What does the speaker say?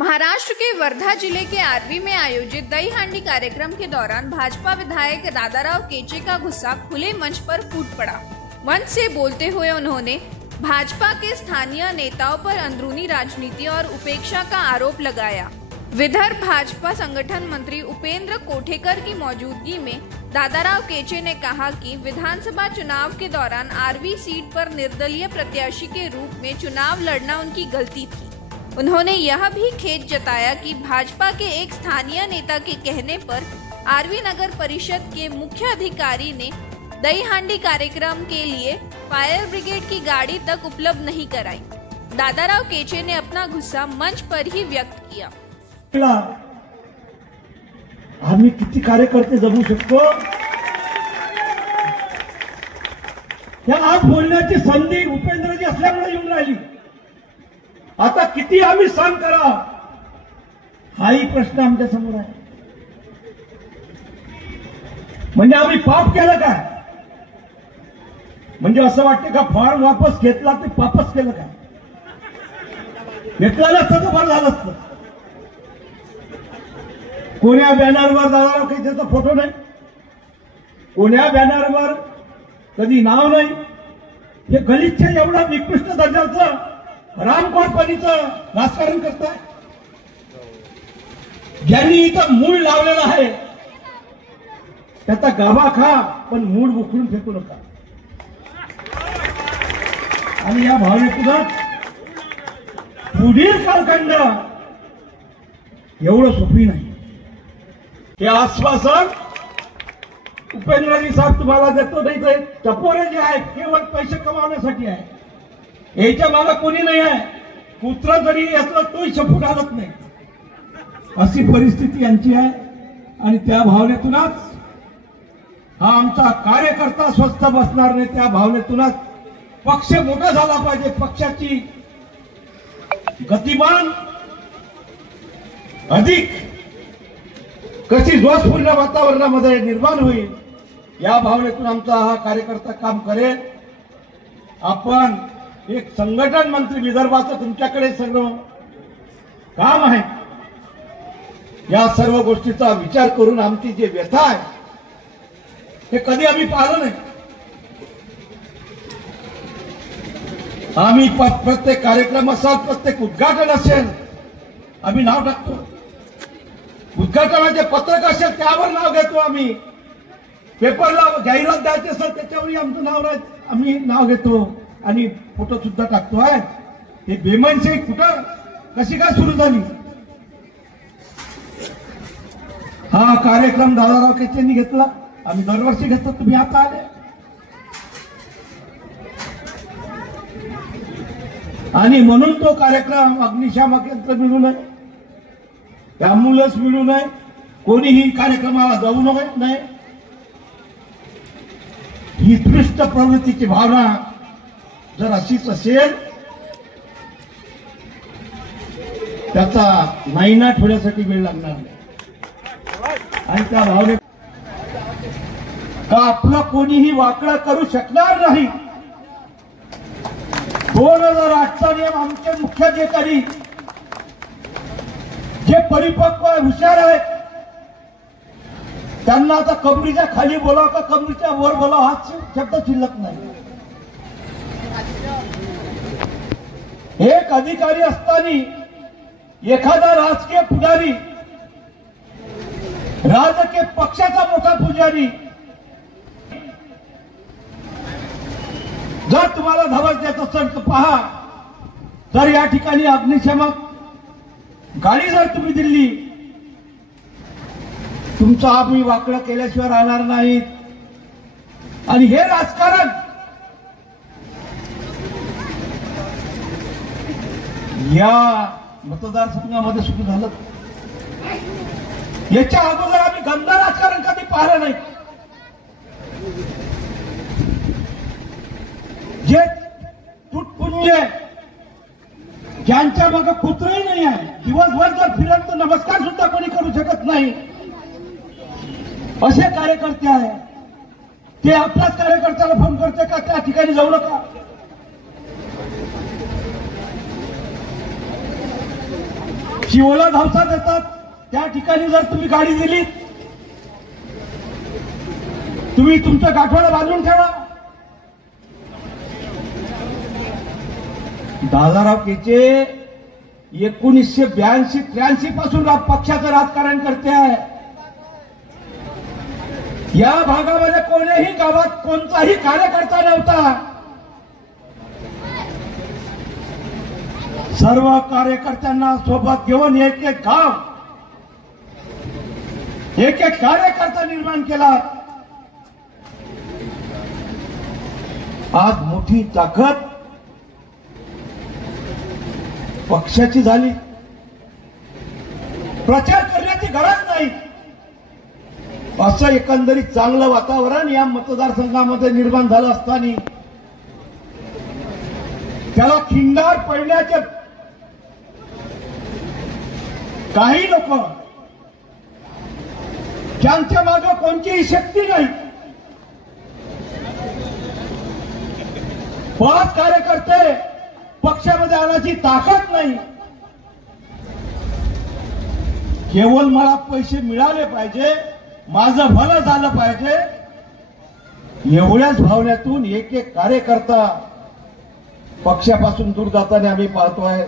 महाराष्ट्र के वर्धा जिले के आरवी में आयोजित दही हांडी कार्यक्रम के दौरान भाजपा विधायक दादाराव केचे का गुस्सा खुले मंच पर फूट पड़ा। मंच से बोलते हुए उन्होंने भाजपा के स्थानीय नेताओं पर अंदरूनी राजनीति और उपेक्षा का आरोप लगाया। विदर्भ भाजपा संगठन मंत्री उपेंद्र कोठेकर की मौजूदगी में दादाराव केचे ने कहा कि विधानसभा चुनाव के दौरान आरवी सीट पर निर्दलीय प्रत्याशी के रूप में चुनाव लड़ना उनकी गलती थी। उन्होंने यह भी खेद जताया कि भाजपा के एक स्थानीय नेता के कहने पर आरवी नगर परिषद के मुख्य अधिकारी ने दही हांडी कार्यक्रम के लिए फायर ब्रिगेड की गाड़ी तक उपलब्ध नहीं कराई। दादाराव केचे ने अपना गुस्सा मंच पर ही व्यक्त किया। आम्ही किती कार्यकर्ते जमू शकतो, या आज बोलण्याची संधी उपेंद्रजी असल्यामुळे येऊन राहिली। आता किती आम्ही सहन करा, हाही प्रश्न आमच्या समोर आहे। म्हणजे आम्ही पाप केलं काय? म्हणजे असं वाटतं का फॉर्म वापस घेतला ते पापच केलं काय? घेतला नसतं तर बरं झालं असतं। कोण्या बॅनरवर दादाराव केचेचा फोटो नाही, कोण्या बॅनरवर कधी नाव नाही। हे गलिच्छ एवढा निकृष्ट दर्जाचं रामकोटपणीचं राजकारण करताय। ज्यांनी इथं मूळ लावलेलं आहे त्याचा गाभा खा, पण मूळ उखडून फेकू नका। आणि या भावनेतूनच पुढील कालखंड एवढं सोपी नाही। हे आश्वासन उपेंद्रजी साहेब तुम्हाला देतो, नाही तर टपोरे जे आहेत केवळ पैसे कमावण्यासाठी आहे। याच्या मागे कोणी नाही आहे। कुत्रा जरी असलं तोही शपू घालत नाही, अशी परिस्थिती यांची आहे। आणि त्या भावनेतूनच हा आमचा कार्यकर्ता स्वस्थ बसणार नाही। त्या भावनेतूनच पक्ष मोठा झाला पाहिजे, पक्षाची गतिमान अधिक कशी जोशपूर्ण वातावरणामध्ये निर्माण होईल, या भावनेतून आमचा हा कार्यकर्ता काम करेल। आपण एक संघटन मंत्री विदर्भाचं तुमच्याकडे सर्व काम आहे। या सर्व गोष्टीचा विचार करून आमची जी व्यथा आहे हे कधी आम्ही पाहिलं नाही। आम्ही प्रत्येक कार्यक्रम असेल, प्रत्येक उद्घाटन असेल, आम्ही नाव टाकतो। उद्घाटनाचे पत्रक असेल त्यावर नाव घेतो आम्ही। पेपरला जाहिरात द्यायची असेल त्याच्यावरही आमचं नाव आम्ही नाव घेतो आणि फोटो सुद्धा टाकतो आहे। हे बेमनशाही कुठं कशी काय सुरू झाली? हा कार्यक्रम दादाराव केचेंनी घेतला, आम्ही दरवर्षी घेतो, तुम्ही आता आले। आणि म्हणून तो कार्यक्रम अग्निशामक यंत्र मिळू नये, अँब्युलन्स मिळू नये, कोणीही कार्यक्रमाला जाऊ नये, ही दृष्ट प्रवृत्तीची भावना जर अशीच असेल त्याचा नायनाट होण्यासाठी वेळ लागणार नाही। आणि त्या भावनेत का आपलं कोणीही वाकडं करू शकणार नाही। 2008चा नियम आमचे मुख्य अधिकारी जे परिपक्व हुशार आहेत त्यांना आता कमरीच्या खाली बोलावं का कमरीच्या वर बोलावं हा शब्द शिल्लक नाही। एक अधिकारी असताना एखादा राजकीय पुजारी, राजकीय पक्षाचा मोठा पुजारी जर तुम्हाला धवस देत असेल तर पहा, जर या ठिकाणी अग्निशामक गाडी जर तुम्ही दिली, तुमचं आम्ही वाकडं केल्याशिवाय राहणार नाहीत। आणि हे राजकारण या मतदारसंघामध्ये सुरू झालं। याच्या अगोदर आम्ही गंध राजकारण कधी पाहिलं नाही। जे तुटपुंजे ज्यांच्या मागे कुत्रही नाही आहे, दिवसभर जर फिरत तर नमस्कार सुद्धा कोणी करू शकत नाही, असे कार्यकर्ते आहे। ते आपल्याच कार्यकर्त्याला फोन करते का त्या ठिकाणी जाऊ नका? शिवला धावसा देतात त्या ठिकाणी जर तुम्ही गाडी दिली, तुम्ही तुमचं गाठोडा बांधून ठेवा. दादाराव केचे 1982-83 पासून पक्षाचं राजकारण करते आहे. या भागामध्ये कोणत्याही गावात कोणताही कार्यकर्ता नव्हता. सर्व कार्यकर्त्यांना सोबत घेऊन एक एक गाव, एक एक कार्यकर्ता निर्माण केला. आज मोठी ताकद पक्षाची झाली. प्रचार करण्याची गरज नाही असं एकंदरीत चांगलं वातावरण या मतदारसंघामध्ये निर्माण झालं असताना त्याला खिंडार पडण्याचे काही लोक, ज्यांच्या मागे कोणतीही शक्ती नाही, 5 कार्यकर्ते पक्षामध्ये आणण्याची ताकद नाही, केवळ मला पैसे मिळाले पाहिजे, माझं भलं झालं पाहिजे, एवढ्याच भावनेतून एक एक कार्यकर्ता पक्षापासून दूर जाताना आम्ही पाहतोय.